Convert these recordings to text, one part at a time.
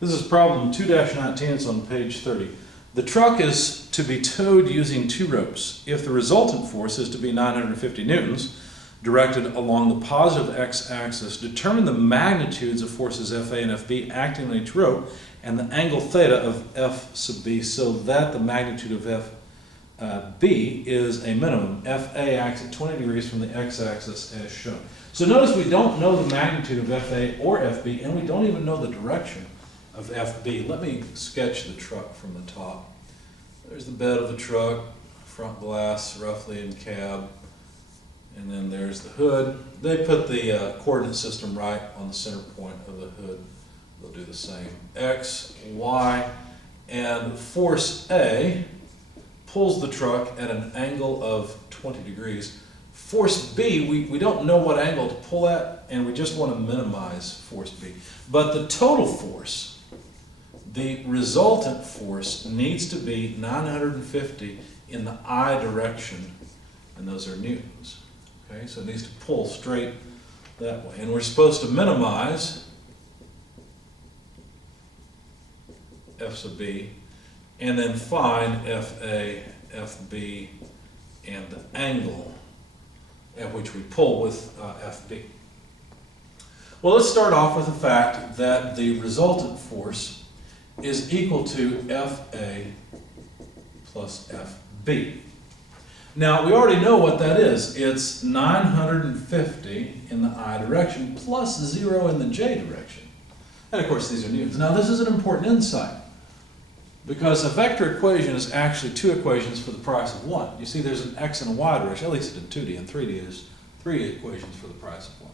This is problem 2-19, it's on page 30. The truck is to be towed using 2 ropes. If the resultant force is to be 950 newtons, directed along the positive x-axis, determine the magnitudes of forces Fa and Fb acting on each rope and the angle theta of F sub b so that the magnitude of Fb is a minimum. Fa acts at 20 degrees from the x-axis as shown. So notice we don't know the magnitude of Fa or Fb, and we don't even know the direction of Fb. Let me sketch the truck from the top. There's the bed of the truck, front glass roughly in cab, and then there's the hood. They put the coordinate system right on the center point of the hood. They'll do the same. X, Y, and force A pulls the truck at an angle of 20 degrees. Force B, we don't know what angle to pull at, and we just want to minimize force B. But the total force, the resultant force, needs to be 950 in the I direction, and those are newtons. Okay, so it needs to pull straight that way. And we're supposed to minimize F sub B, and then find Fa, Fb, and the angle at which we pull with Fb. Well, let's start off with the fact that the resultant force is equal to Fa plus Fb. Now, we already know what that is. It's 950 in the I direction plus 0 in the J direction. And of course, these are newtons. Now, this is an important insight, because a vector equation is actually 2 equations for the price of 1. You see, there's an x and a y direction, at least in 2D, and 3D is 3 equations for the price of 1.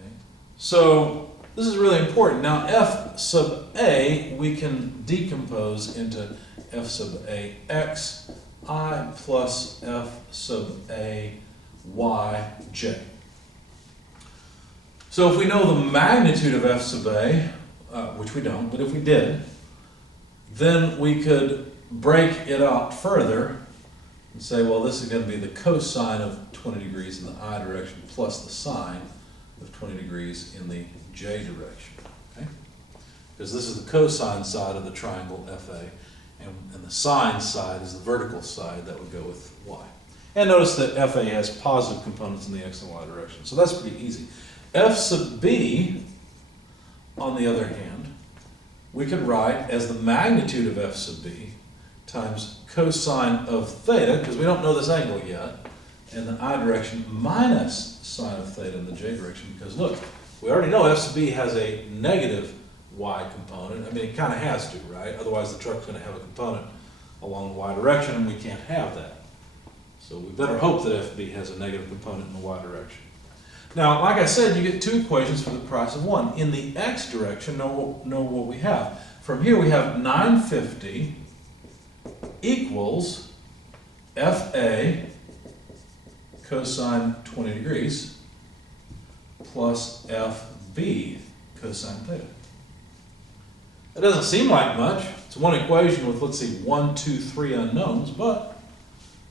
Okay? So this is really important. Now, F sub A we can decompose into F sub A x I plus F sub A y j. So if we know the magnitude of F sub A, which we don't, but if we did, then we could break it out further and say, well, this is going to be the cosine of 20 degrees in the I direction plus the sine of 20 degrees in the J direction. Okay? Because this is the cosine side of the triangle FA, and the sine side is the vertical side that would go with y. And notice that FA has positive components in the x and y direction, so that's pretty easy. F sub B, on the other hand, we could write as the magnitude of F sub B times cosine of theta, because we don't know this angle yet, in the I direction minus sine of theta in the J direction, because look, we already know F sub B has a negative y component. I mean, it kind of has to, right? Otherwise the truck's going to have a component along the y direction, and we can't have that. So we better hope that FB has a negative component in the y direction. Now, like I said, you get 2 equations for the price of 1. In the x direction, know what we have. From here we have 950 equals Fa cosine 20 degrees plus Fb cosine theta. That doesn't seem like much. It's one equation with, let's see, 1, 2, 3 unknowns, but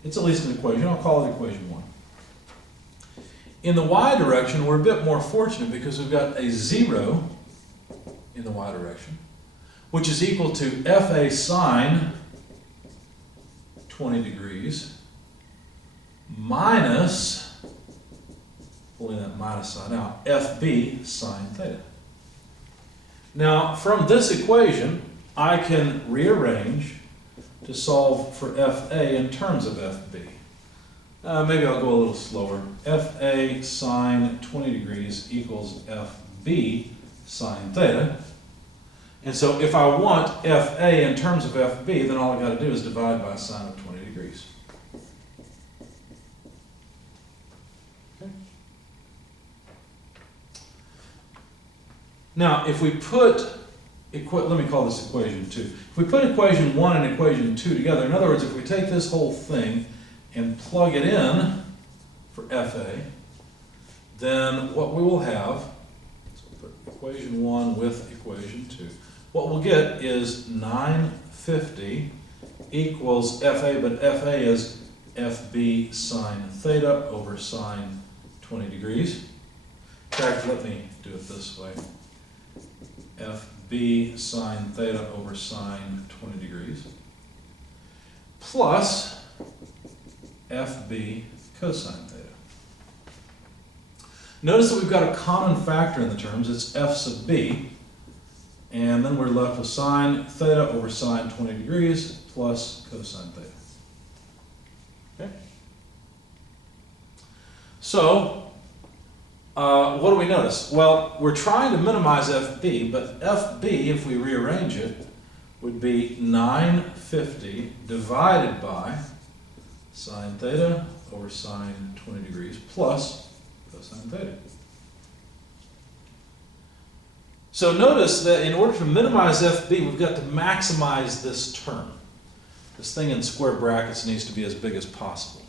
it's at least an equation. I'll call it equation 1. In the y direction, we're a bit more fortunate because we've got a 0 in the y direction, which is equal to Fa sine 20 degrees minus, pulling that minus sign out, Fb sine theta. Now, from this equation, I can rearrange to solve for Fa in terms of Fb. Maybe I'll go a little slower. Fa sine 20 degrees equals Fb sine theta. And so if I want Fa in terms of Fb, then all I got to do is divide by sine of 20 degrees. Okay. Now, if we put, let me call this equation 2. If we put equation 1 and equation 2 together, in other words, if we take this whole thing and plug it in for Fa, then what we will have, so we'll put equation 1 with equation 2, what we'll get is 950 equals Fa, but Fa is Fb sine theta over sine 20 degrees. In fact, let me do it this way. b sine theta over sine 20 degrees plus fb cosine theta. Notice that we've got a common factor in the terms, it's f sub b, and then we're left with sine theta over sine 20 degrees plus cosine theta. Okay? So, what do we notice? Well, we're trying to minimize FB, but FB, if we rearrange it, would be 950 divided by sine theta over sine 20 degrees plus cosine theta. So notice that in order to minimize FB, we've got to maximize this term. This thing in square brackets needs to be as big as possible.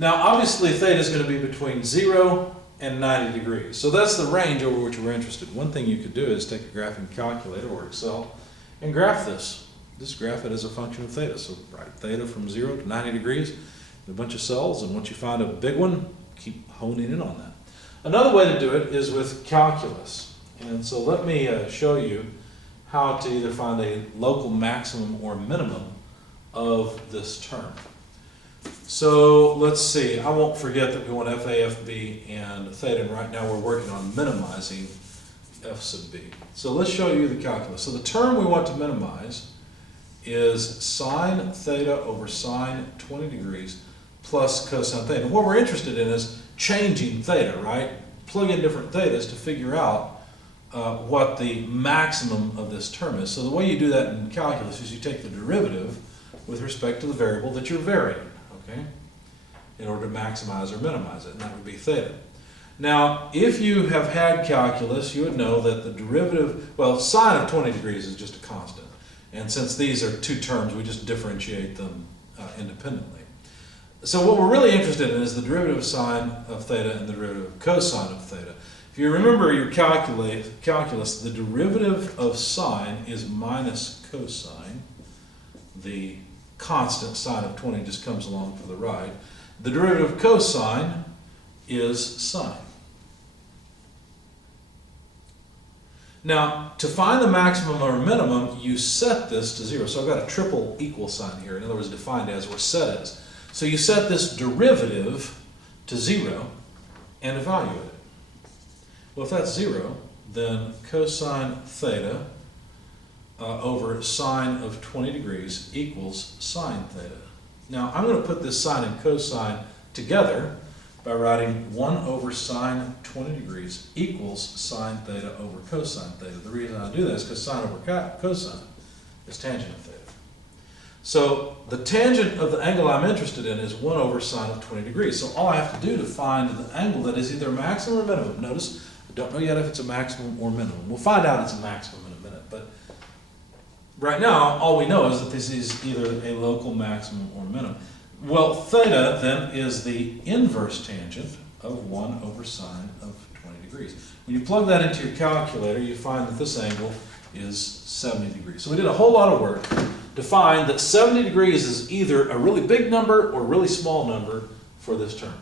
Now, obviously, theta is going to be between 0 and 90 degrees. So that's the range over which we're interested. One thing you could do is take a graphing calculator or Excel and graph this. Just graph it as a function of theta. So write theta from 0 to 90 degrees in a bunch of cells, and once you find a big one, keep honing in on that. Another way to do it is with calculus. And so let me show you how to either find a local maximum or minimum of this term. So let's see, I won't forget that we want FA, FB, and theta, and right now we're working on minimizing F sub B. So let's show you the calculus. So the term we want to minimize is sine theta over sine 20 degrees plus cosine theta. And what we're interested in is changing theta, right? Plug in different thetas to figure out what the maximum of this term is. So the way you do that in calculus is you take the derivative with respect to the variable that you're varying, okay, in order to maximize or minimize it, and that would be theta. Now, if you have had calculus, you would know that the derivative, well, sine of 20 degrees is just a constant. And since these are two terms, we just differentiate them independently. So what we're really interested in is the derivative of sine of theta and the derivative of cosine of theta. If you remember your calculus, the derivative of sine is minus cosine. The constant sine of 20 just comes along for the ride. The derivative of cosine is sine. Now, to find the maximum or minimum, you set this to 0. So I've got a triple equal sign here. In other words, defined as or set as. So you set this derivative to 0 and evaluate it. Well, if that's 0, then cosine theta over sine of 20 degrees equals sine theta. Now, I'm going to put this sine and cosine together by writing 1 over sine 20 degrees equals sine theta over cosine theta. The reason I do that is because sine over cosine is tangent of theta. So the tangent of the angle I'm interested in is 1 over sine of 20 degrees. So all I have to do to find the angle that is either maximum or minimum, notice I don't know yet if it's a maximum or minimum. We'll find out it's a maximum in a minute, but right now all we know is that this is either a local maximum or minimum. Well, theta then is the inverse tangent of 1 over sine of 20 degrees. When you plug that into your calculator, you find that this angle is 70 degrees. So we did a whole lot of work to find that 70 degrees is either a really big number or a really small number for this term.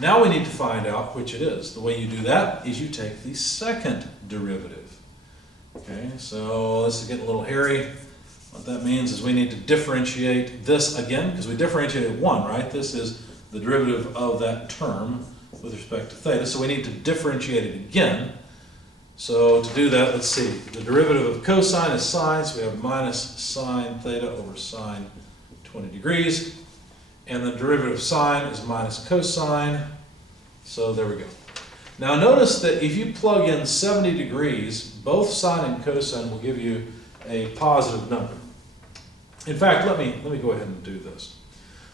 Now we need to find out which it is. The way you do that is you take the second derivative. Okay, so this is getting a little hairy. What that means is we need to differentiate this again, because we differentiated 1, right? This is the derivative of that term with respect to theta, so we need to differentiate it again. So to do that, let's see. The derivative of cosine is sine, so we have minus sine theta over sine 20 degrees. And the derivative of sine is minus cosine, so there we go. Now notice that if you plug in 70 degrees, both sine and cosine will give you a positive number. In fact, let me go ahead and do this.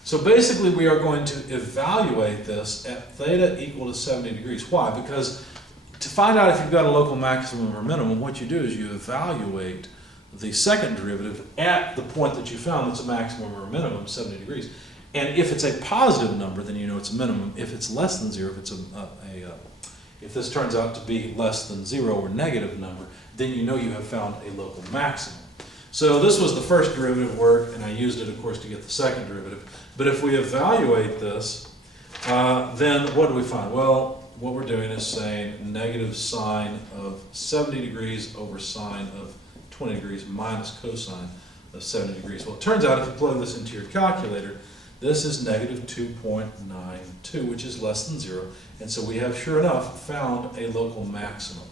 So basically we are going to evaluate this at theta equal to 70 degrees. Why? Because to find out if you've got a local maximum or minimum, what you do is you evaluate the second derivative at the point that you found that's a maximum or a minimum, 70 degrees. And if it's a positive number, then you know it's a minimum. If it's less than 0, if it's if this turns out to be less than 0 or negative number, then you know you have found a local maximum. So this was the first derivative work, and I used it, of course, to get the second derivative. But if we evaluate this, then what do we find? Well, what we're doing is saying negative sine of 70 degrees over sine of 20 degrees minus cosine of 70 degrees. Well, it turns out if you plug this into your calculator, this is negative 2.92, which is less than 0. And so we have, sure enough, found a local maximum.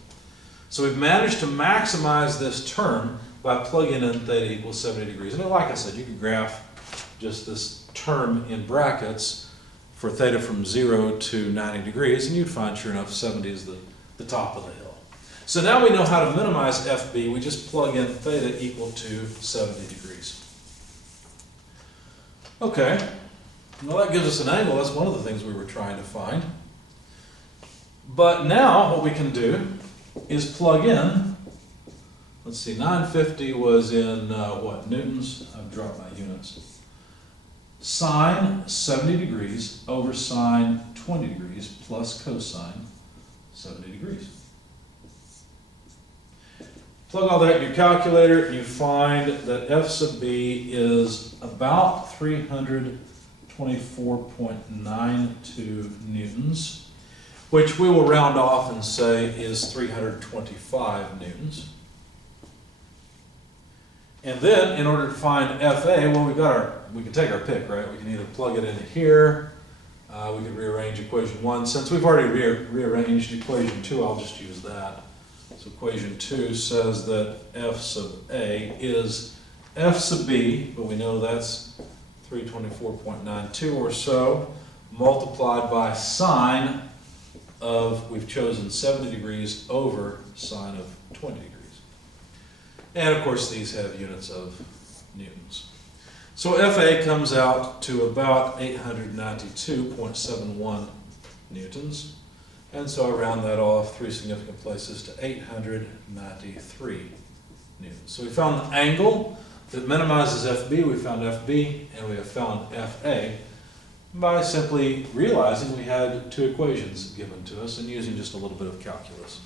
So we've managed to maximize this term by plugging in theta equals 70 degrees. And like I said, you could graph just this term in brackets for theta from 0 to 90 degrees, and you'd find, sure enough, 70 is the top of the hill. So now we know how to minimize FB. We just plug in theta equal to 70 degrees. Okay, well that gives us an angle. That's one of the things we were trying to find. But now what we can do is plug in, let's see, 950 was in what, newtons? I've dropped my units. Sine 70 degrees over sine 20 degrees plus cosine 70 degrees. Plug all that in your calculator, you find that F sub B is about 324.92 newtons, which we will round off and say is 325 newtons. And then, in order to find FA, well, we can take our pick, right? We can either plug it into here, we can rearrange equation 1. Since we've already rearranged equation 2, I'll just use that. So equation 2 says that F sub A is F sub B, but we know that's 324.92 or so, multiplied by sine of, we've chosen 70 degrees over sine of 20 degrees. And of course these have units of newtons. So FA comes out to about 892.71 newtons. And so I round that off 3 significant places to 893 newtons. So we found the angle that minimizes FB, we found FB, and we have found FA by simply realizing we had 2 equations given to us and using just a little bit of calculus.